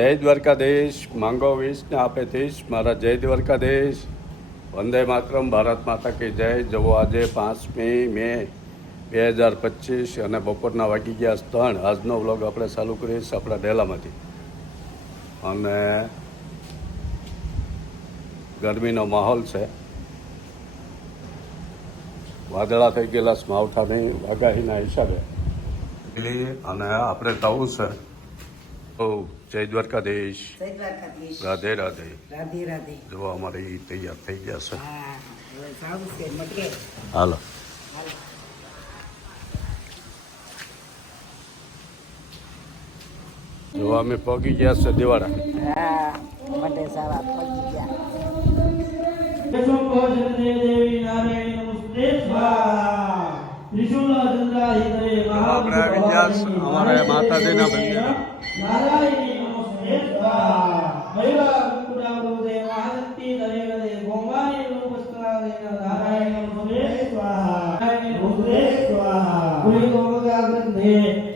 જય દ્વારકાધીશ. માંગો 20 ને આપે 30. મારા જય દ્વારકાધીશ. વંદે માતરમ. ભારત માતા કી જય. જવો આજે 5મી મે 2025 અને બપોરના વાગી ગયા 3. આજનો વ્લોગ આપણે ચાલુ કરીશ આપણા ડેલામાંથી. અને ગરમીનો માહોલ છે. વાદળા થઈ ગયેલા માવઠાની આગાહીના હિસાબે અને આપણે થવું છે. જય દ્વારકાધીશ. રાધે રાધે. રાધે રાધે. જો અમારે તૈયાર થઈ ગયા છે. હા હાલો. જો અમે પગી ગયા છે દિવાળા. મને સારા પહોંચી ગયા. આપણે આવી ગયા અમારે માતાજીના મંદિર. નારાયણી નમસ્તે સ્વાહા મૈલા કુડાવૃતે મહાનંતિ દરેગદે ગોમાની રૂપસ્કરાદે નારાયણી નમસ્તે સ્વાહા નારાયણી નમસ્તે સ્વાહા ગુણી ગોમગાગ્રંથે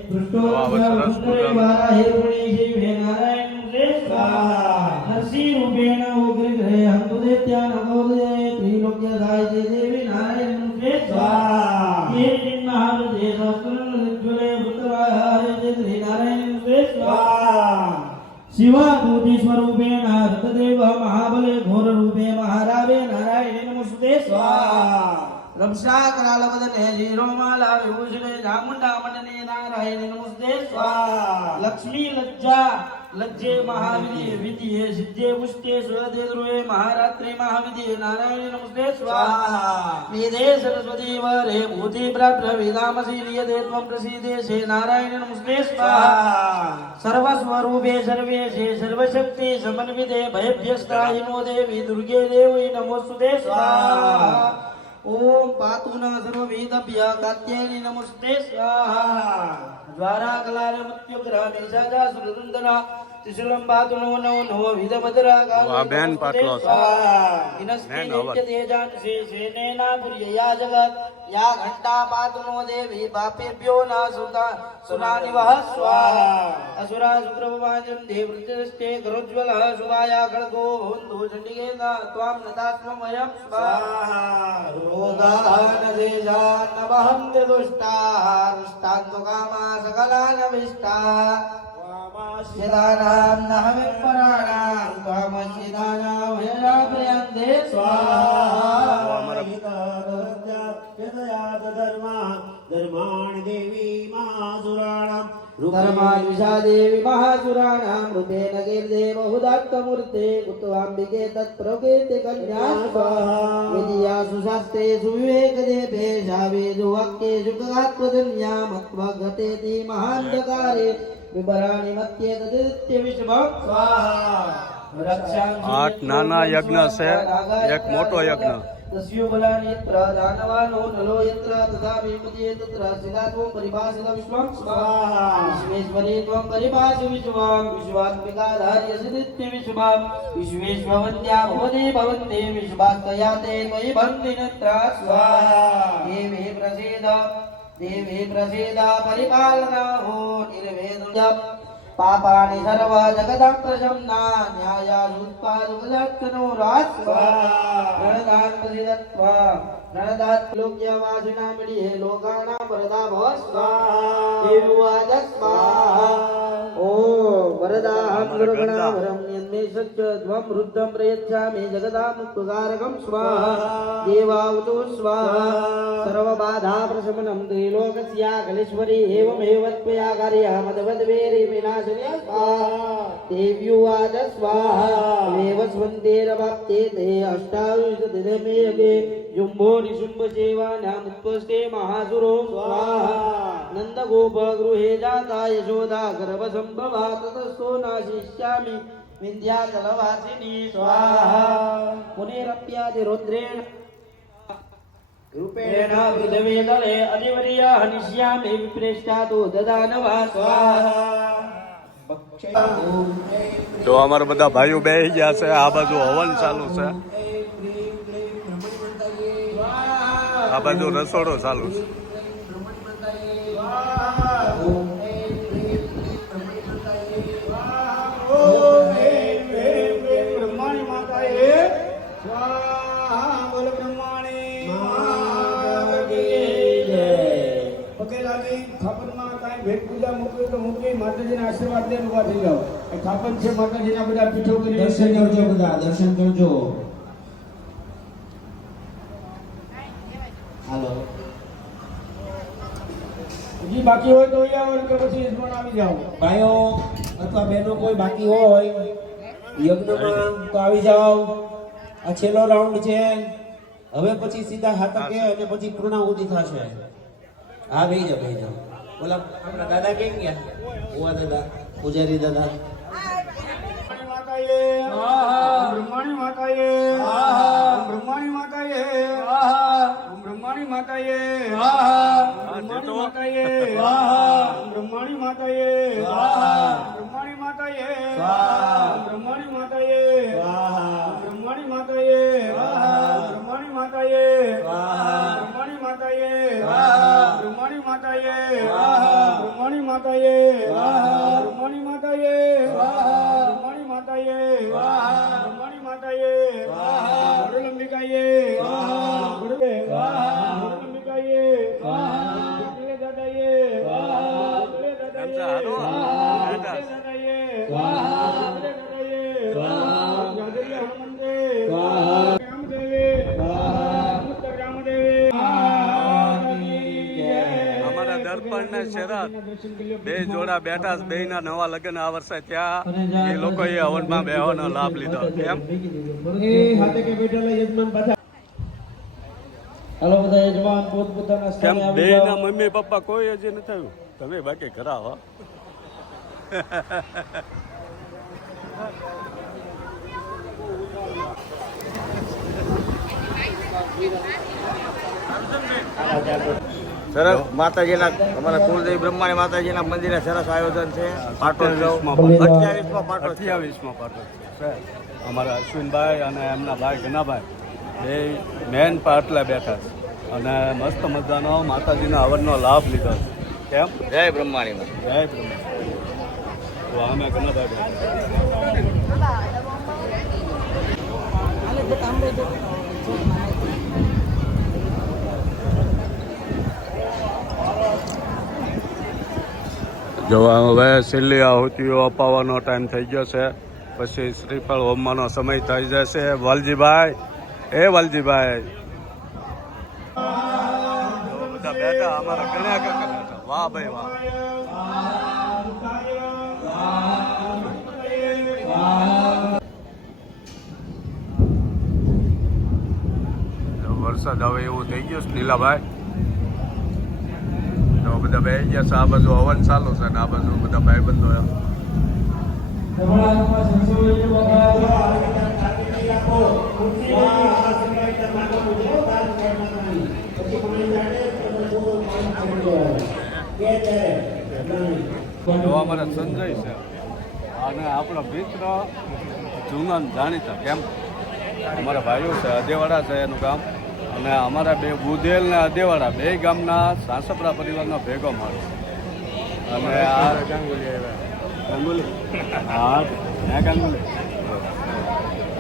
પૃષ્ઠોત્તરે વારા હેરુણી જીવે નારાયણી નમસ્તે સ્વાહા નરસિંહ રૂપેણ ઉગ્રગ્રહે હંતુદેત્યા નમોદે ત્રિલોક્ય ગાયતે દેવી નારાયણી નમસ્તે સ્વાહા ये दिन महारुदे सहस्रज्वले पुत्राहारे श्री नारायण शिवा दूति स्वरूपेण रतदेव महाबले घोर रूपे महारावे नारायण नमस्ते स्वाहा रक्षा कराल वदने जीरोमाला विभूषणे चामुंडा मंडने नारायण नमस्ते स्वाहा लक्ष्मी लज्जा लज्जे महाविधि विधिये सिद्धे पुष्टे स्वदे ध्रुवे महारात्रे महाविधि नारायण नमस्ते स्वाहा वेदे सरस्वती वरे भूति प्राप्त वेदामसि लियते त्वं प्रसीदे से नारायण नमस्ते स्वाहा सर्वस्वरूपे सर्वेशे सर्वशक्ति समन्विते भयभ्यस्त्राहिनो देवी दुर्गे देवी नमोस्तुते स्वाहा ओम पातुना सर्ववेदभ्य कात्यायनी नमस्ते स्वाहा द्वारा कलारे मत्युग्रह निषादा सुरदुंदना त्रिशूलम पातुनो नव नव विदमदरा बेन पाटलो इनस्ते नित्य तेजान से सेनेना पुर्यया जगत या घंटा पातुनो देवी पापेभ्यो नासुता सुनानि वह स्वाहा असुरा सुप्रभवाजन देवृतस्ते करोज्वल सुभाया खड्गो होन्तु चण्डिकेना त्वां नतास्मं वयं स्वाहा रोगान देशान नवहन्ति दुष्टास्तान्तु कामा सकलानविष्टा वामाश्यदानां नहविपराणां त्वामश्यदानां हयराप्रियन्ते स्वाहा धर्माण देवी महासुराणां धर्माद्विषा देवी महासुराणां रूपेण कीर्ते बहुदात्तमूर्ते कुत्वाम्बिके तत्प्रकृते कन्या स्वाहा विद्या सुशास्त्रे सुविवेकदेभे शावेदु वाक्येषु गगात्वधन्या मत्वा गतेति महान्धकारे विवराणि मत्ये तदित्य विश्वं स्वाहा 8 નાના યજ્ઞ છે, એક મોટો યજ્ઞ. तस्यो बलानेत्र दानवानो नलो यत्र तथा विमते तत्र सिदात्वं परिभाषित विश्वं स्वाहा विश्वेश्वरे त्वं परिभाषि विश्वं विश्वात्मिका धार्यसि नित्य विश्वं विश्वेश्ववन्द्या भवते भवन्ते विश्वात्तयाते त्वयि भन्ति नत्र स्वाहा देवे प्रसीद परिपालना हो निर्वेदं पापानि सर्व जगदां प्रशमना न्यायानुत्पादुकलक्षणो रास्वा प्रणदान प्रसिद्धत्वा प्रणदात् लोक्यवासिना मिलिहे लोकानां वरदा भव स्वाहा देवाज स्वाहा ओम वरदाहं दुर्गणावरं यन्मे सच्च त्वं रुद्धं प्रयच्छामि जगदां मुक्तकारकं स्वाहा देवावतो स्वाहा सर्वबाधा प्रशमनं त्रिलोकस्याखिलेश्वरी एवमेव त्वया कार्यमदवद्वेरि विनाशिनी स्वाहा देव्युवाच स्वाहा देवस्वन्तेरवाप्ते ते अष्टाविंशतितमे युगे जुम्बो निशुम्भ सेवानामुत्पस्ते महासुरो स्वाहा नन्दगोप गृहे जाता यशोदा गर्भसम्भवा ततस्थो नाशिष्यामि विन्ध्याचलवासिनी स्वाहा मुनिरप्यादिरुद्रेण रूपेण पृथिवी तले अधिवर्या हनिष्यामि विप्रेष्टातो ददानवा स्वाहा જો અમારા બધા ભાઈઓ બેસી ગયા છે. આ બાજુ હવન ચાલુ છે, આ બાજુ રસોડો ચાલુ છે. ओम તો મૂકી માતાજીના આશીર્વાદ લઈને ઊભા થઈ જાઓ. એ થાપણ છે માતાજીના બધા પીઠો કરી દર્શન કરજો બધા, દર્શન કરજો. હાલો. હજી બાકી હોય તો અહીંયા આવો કે પછી યજમાન આવી જાઓ. ભાઈઓ અથવા બહેનો કોઈ બાકી હોય યજ્ઞમાં તો આવી જાઓ. આ છેલ્લો રાઉન્ડ છે. હવે પછી સીધા હાથકે અને પછી પૂર્ણાહુતિ થશે. હા બેહી જાઓ. ઓલા આપણા દાદા કેમ ગયા? ઓવા દાદા, પૂજારી દાદા. બ્રહ્માણી માતાએ બ્રહ્માણી માતાએ બ્રહ્માણી માતાએ બ્રહ્માણી માતાએ બ્રહ્માણી માતાએ બ્રહ્માણી માતાએ બ્રહ્માણી માતાએ બ્રહ્માણી માતાએ બ્રહ્માણી માતાએ બ્રહ્માણી માતાએ બ્રહ્માણી માતાએ બ્રહ્માણી માતાએ બ્રહ્માણી માતાએ બ્રહ્માણી માતાએ બ્રહ્માણી માતાએ અંબિકાએ અંબિકાએ દાદાએ અમારા દર્પણ ને શેરાત બે જોડા બેઠા, બે ના નવા લગ્ન આ વર્ષે ત્યાં એ લોકોએ હવનમાં બેહવાનો લાભ લીધો. કેમ હાલો બધા યજમાન પોતપોતાના કેમ સ્થાને બે આવી જાઓ. ના મમ્મી પપ્પા કોઈ હજી નથી થયું? તમે બાકી કરાવો. સરસ માતાજીના અમારા કુળદેવી બ્રહ્માણી માતાજીના મંદિરે સરસ આયોજન છે. પાટોત્સવ 28માં પાટોત્સવ. 28માં પાટોત્સવ છે. અમારા અશ્વિનભાઈ અને એમના ભાઈ ઘનાભાઈ બે મેન પાટલા બેઠા છે અને મસ્ત મજાનો માતાજીના હવનનો લાભ લીધો છે. કેમ? જય બ્રહ્માણીમાં. જય બ્રહ્મા. તો અમે ઘનાભાઈ હાલે તો કામ બધું જો હવે છેલ્લી આહુતિઓ અપાવવાનો ટાઈમ થઈ ગયો છે. પછી શ્રીફળ હોમવાનો સમય થઈ જશે. વાલજીભાઈ, વાલજીભાઈ બધા બેઠા, અમારા ગણ્યા કાકા બેઠા. વાહ ભાઈ વાહ. વરસાદ હવે એવું થઈ ગયું છે નીલાભાઈ. તો બધા બેસી ગયા છે. આ બાજુ હવન ચાલુ છે ને આ બાજુ બધા ભાઈબંધો અમારા સંજય છે અને આપણા મિત્ર જૂના જાણીતા. કેમ? અમારા ભાઈઓ છે, અદેવાડા છે એનું ગામ, અને અમારા બે બુધેલ ને અદેવાડા બે ગામના સાસપરા પરિવારનો ભેગો મળે. અને આ ગાંગુલી, હા ત્યાં ગાંગુલી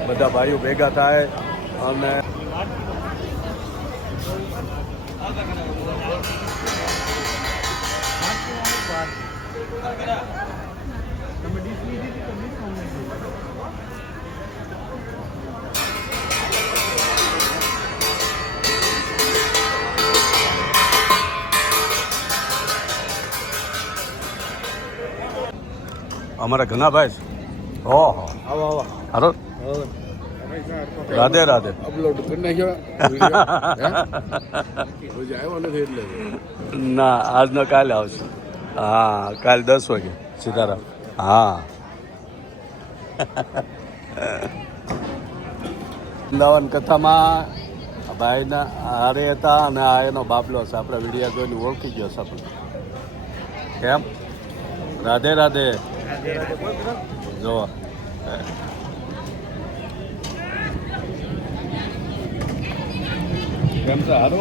બધા ભાઈઓ ભેગા થાય અને અમારા ઘનાભાઈ છે. ઓહો, હારો, રાધે રાધે. અપલોડ કરી નાખ્યો આવ્યો નથી એટલે ના આજનો કાલે આવશે. હા કાલે 10 વાગે સીતારામ. હા વૃંદાવન કથામાં ભાઈના હારે હતા અને આ એનો બાબલો છે. આપણે વિડીયો જોઈને ઓળખી ગયો છે આપણે. કેમ? રાધે રાધે. જો કેમ છે? હારો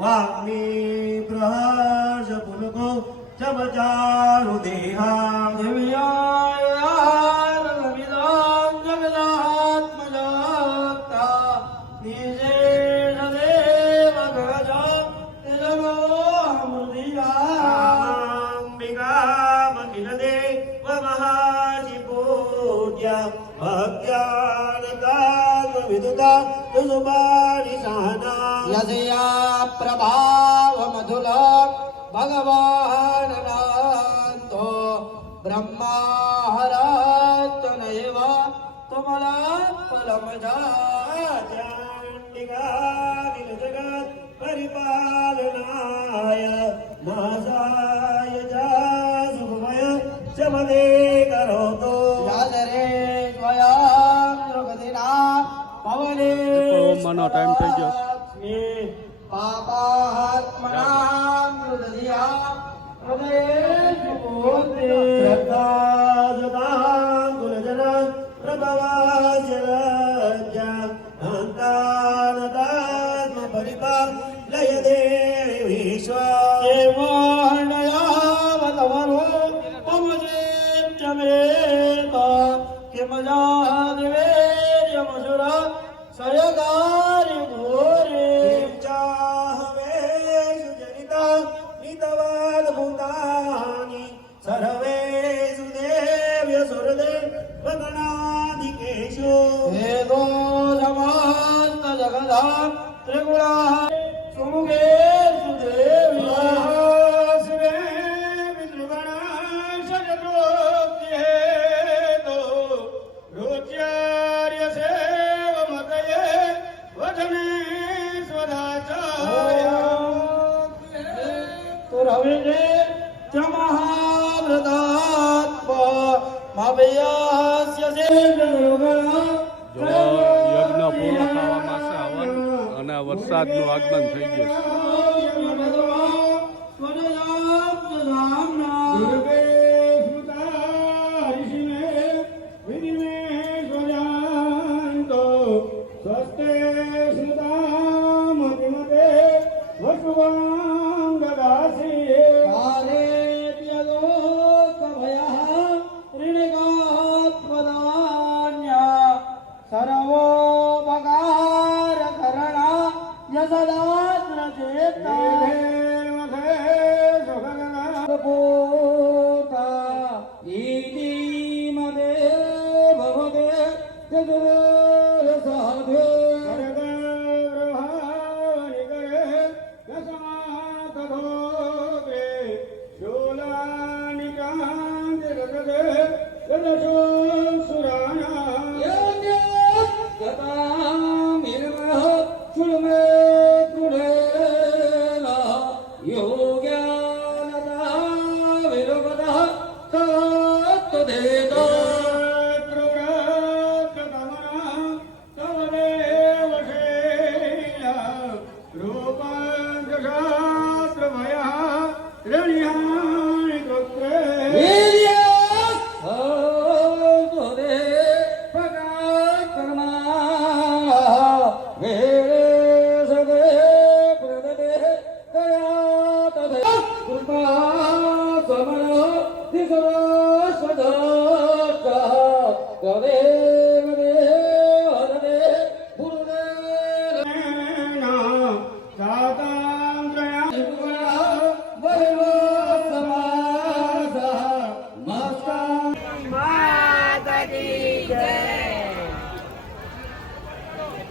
વાગ્મી ચારુ દેહા દિવ્યાય વિદાન જગદાત્મજાતા નિજેષ દેવ ગજા તિલગો અમૃતિયા અંબિકા મખિલ દેવ મહાજી પૂજ્ય ભક્ત્યાનકામ વિદુતા તુજુબારી સહના યદયા પ્રભાવ મધુલ ભગવાન નાતો બ્રહ્માહરત નૈવ તુમલા ફલમ ચાંડિકા નિલ જગત પરિપાલનાય નાસાય જા સુખમય ચમદે કરોતો યાદરે સ્વયં દ્રગતિના પવને ઓમનો ટાઈમ થઈ ગયો. પાપાત્મનાં હૃદયા હૃદયેષુ ભૂતે શ્રદ્ધા જતા કુલજન પ્રભવાચરજ્યા અંતાનતાત્મ પરિપાલ લય દેવી વિશ્વા સેવાણયાવતવરો પમજેત્યમેતા કિમજાદિવેર્યમસુર સયગાર્ય ઘોરે ચાહવેષુ જનિતા નિતવાદ ભૂતાની સર્વેષુ દેવ્ય સુરદેવ ગગનાધિકેષુ વેદો જમાત જગદા ત્રિગુણા સુમુખે સુદેવ્યા શિવે વિદ્રુગણ શરત્રોક્તિહેતો રોચ્યાર્ય સેવ મતયે વચને સ્વદાચાર્ય તુરવિને ચમહાવ્રતાત્મ મભ્યાસ્ય સેવ્યગણા જો યજ્ઞ પૂર્ણ થવામાં છે હવન અને વરસાદનું આગમન થઈ ગયું છે. સર્વોપકારકરણા યસદાત્ર ચેતા ભૂતા ઈતિ મદે ભવદે જગદેવ સાધે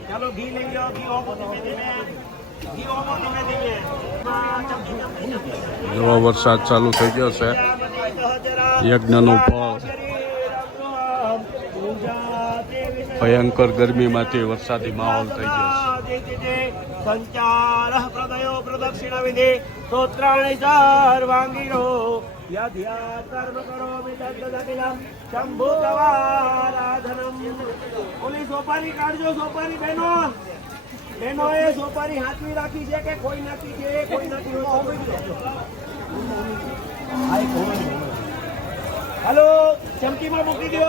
ચાલો ઘી લઈ લો ઘી ઓમો ધીમે ધીમે ઘી ઓમો ધીમે ધીમે જો વરસાદ ચાલુ થઈ ગયો છે. યજ્ઞનું ફળ ભયંકર ગરમીમાંથી વરસાદી માહોલ થઈ ગયો છે. સંચાર પ્રદયો પ્રદક્ષિણ વિધિ સ્તોત્રાણી સર્વાંગીનો યદ્યા કર્મ કરોમિ તદ્દદખિલં શંભુ તવારાધનમ. ઓલી સોપારી કાઢજો, સોપારી બહેનો બહેનોએ સોપારી હાથવી રાખી છે કે કોઈ નથી છે? કોઈ નથી હાલો ચમકીમાં મૂકી દો.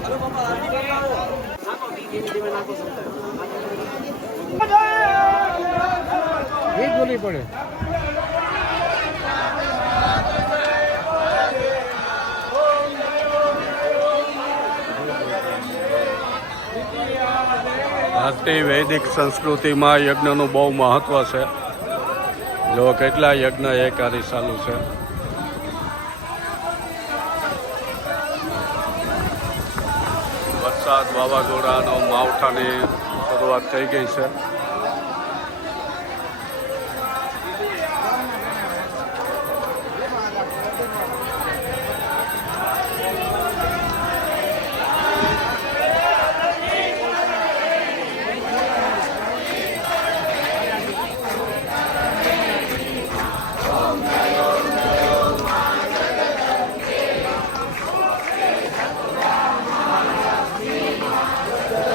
હાલો બાપા બોલવી પડે. ભારતીય વૈદિક સંસ્કૃતિમાં યજ્ઞનું બહુ મહત્વ છે. જો કેટલા યજ્ઞ એકારી ચાલુ છે. વરસાદ વાવાઝોડાનો માવઠાની શરૂઆત થઈ ગઈ છે.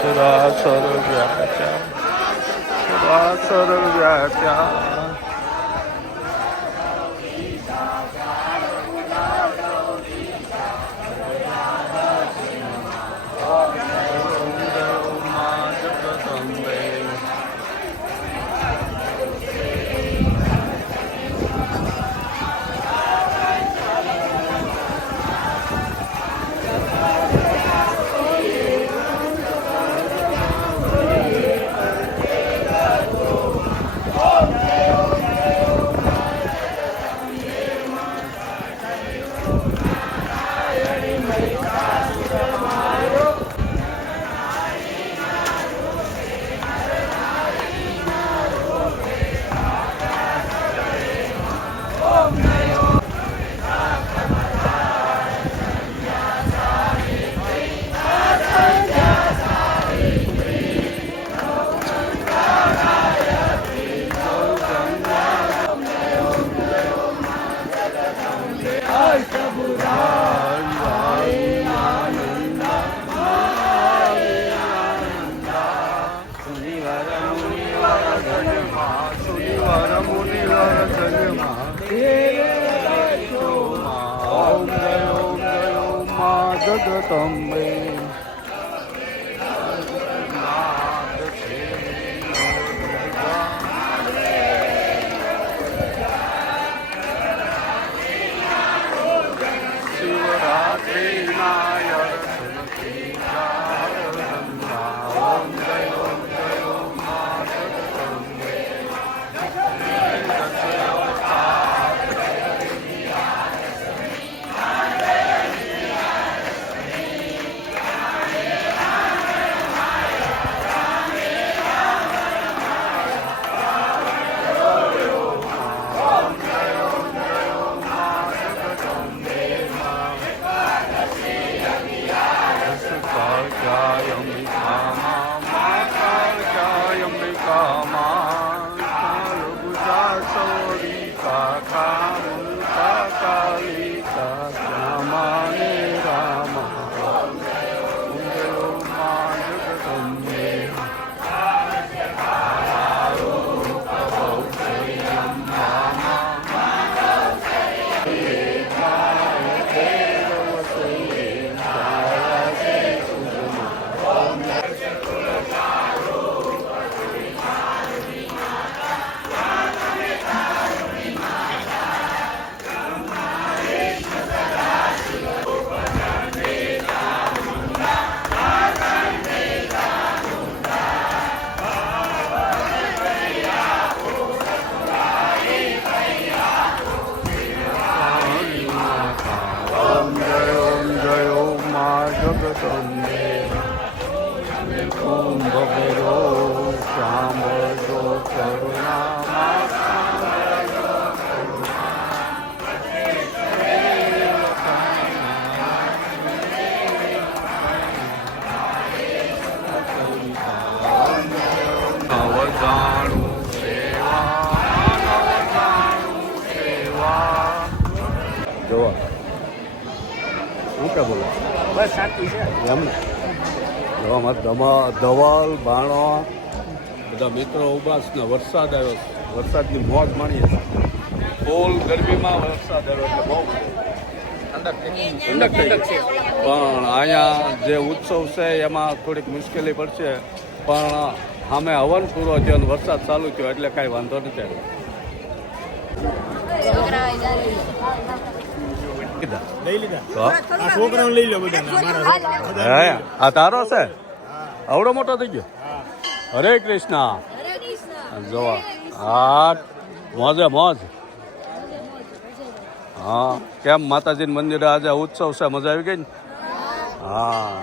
સુરાસર વ્યાચા સુરાસર વ્યાચા જગદંબે શિવરાત્રી નાયર જોવા શું કે બોલો બસ શાંતિ છે એમ ને જોવામાં ધવલ ભાણો બધા મિત્રો ઉભા છે ને વરસાદ આવ્યો છે. વરસાદની મોજ માણીએ ફૂલ ગરમીમાં વરસાદ આવ્યો એટલે બહુ પણ અહીંયા જે ઉત્સવ છે એમાં થોડીક મુશ્કેલી પડશે, પણ સામે હવન પૂરો થયો અને વરસાદ ચાલુ થયો એટલે કાંઈ વાંધો નથી આવ્યો. હે, આ તારો છે? આવડો મોટો થઈ ગયો? હરે કૃષ્ણ. જોવા હા, મોજે મોજ. હા, કેમ માતાજીના મંદિરે આજે ઉત્સવ છે, મજા આવી ગઈ ને? હા,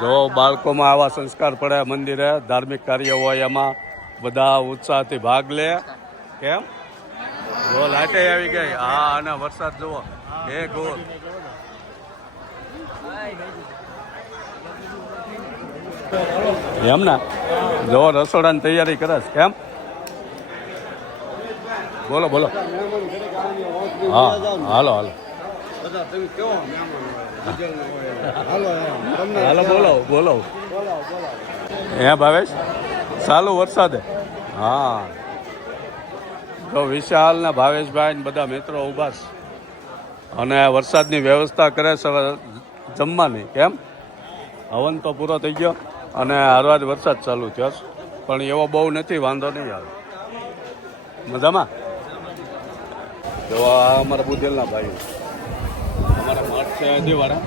જો બાળકોમાં આવા સંસ્કાર પડે મંદિરે, ધાર્મિક કાર્ય હોય એમાં બધા ઉત્સાહથી ભાગ લે. કેમ જો લાટે આવી ગઈ. હા, અને વરસાદ જુઓ એ ગોળ. એમ ને જો રસોડાની તૈયારી કરે છે. કેમ બોલો બોલો. હા હાલો હાલો હાલો બોલો બોલો. હે ભાવેશ, ચાલુ વરસાદે? હા, તો વિશાલ ને ભાવેશભાઈ ને બધા મિત્રો ઊભા છે અને વરસાદની વ્યવસ્થા કરે છે જમવાની. કેમ હવન તો પૂરો થઈ ગયો અને હારવાર વરસાદ ચાલુ થયો છે, પણ એવો બહુ નથી, વાંધો નહીં આવે. મજામાં? તો આ અમારા બુધેલના ભાઈઓ, અમારા મઠ છે અદેવાડા,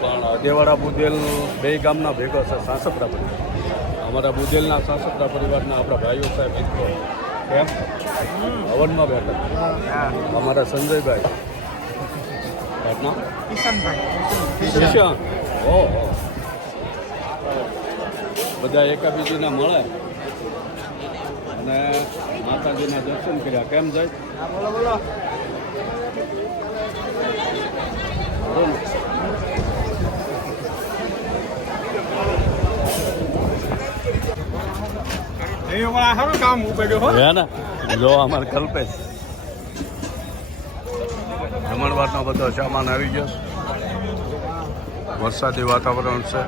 પણ અદેવાડા બુધેલ બે ગામના ભેગો છે સાસપડા પરિવાર. અમારા બુધેલના સાસપડા પરિવારના આપણા ભાઈઓ છે, મિત્રો. કેમ હવનમાં બેઠા અમારા સંજયભાઈ, કિશન. ઓહો, બધા એકાબીજીને મળે અને માતાજીના દર્શન કર્યા. કેમ જાય? બોલો બોલો. જો અમારે કલ્પેશ જમણવારનો બધો સામાન આવી ગયો. વરસાદી વાતાવરણ છે.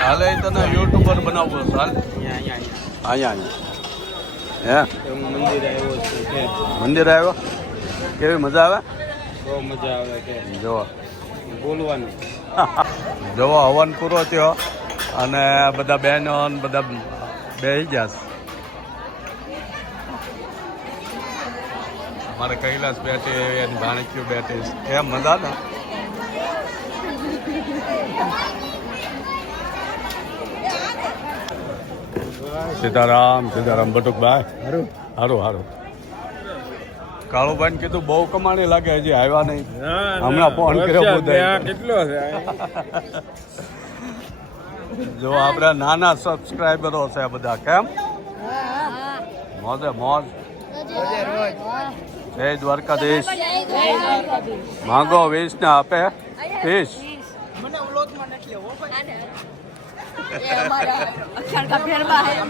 હાલે તને યુટ્યુબર બનાવવો છે. હાલ અહીંયા હે મંદિર આવ્યો. કેવી મજા આવે? બહુ મજા આવે. જો બોલવાનું જો હવન પૂરો થયો અને બધા બહેનો બધા બેસી ગયા છે. અમારે કૈલાસ બેઠી, એની ભાણકીઓ બેઠી. એમ મજા ને? સીતારામ સીતારામ. બટુકભાઈ સારું સારું સારું. કાળુભાઈ કીધું બહુ કમાણી લાગે, હજી આવ્યા નહીં. હમણાં ફોન કર્યો. કેટલો જો આપણા નાના સબસ્ક્રાઈબરો છે બધા. કેમ મોજે મોજ. જય દ્વારકાધીશ. માંગો 20 ને આપે 30.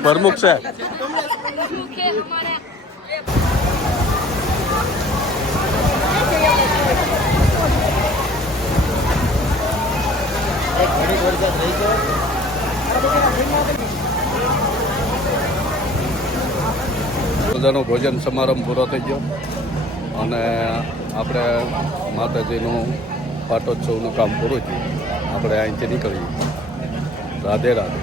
પ્રમુખ છે. બધાનો ભોજન સમારંભ પૂરો થઈ ગયો અને આપણે માતાજીનું પાટોત્સવનું કામ પૂરું થયું. આપણે અહીંથી નીકળીએ. રાધે રાધે.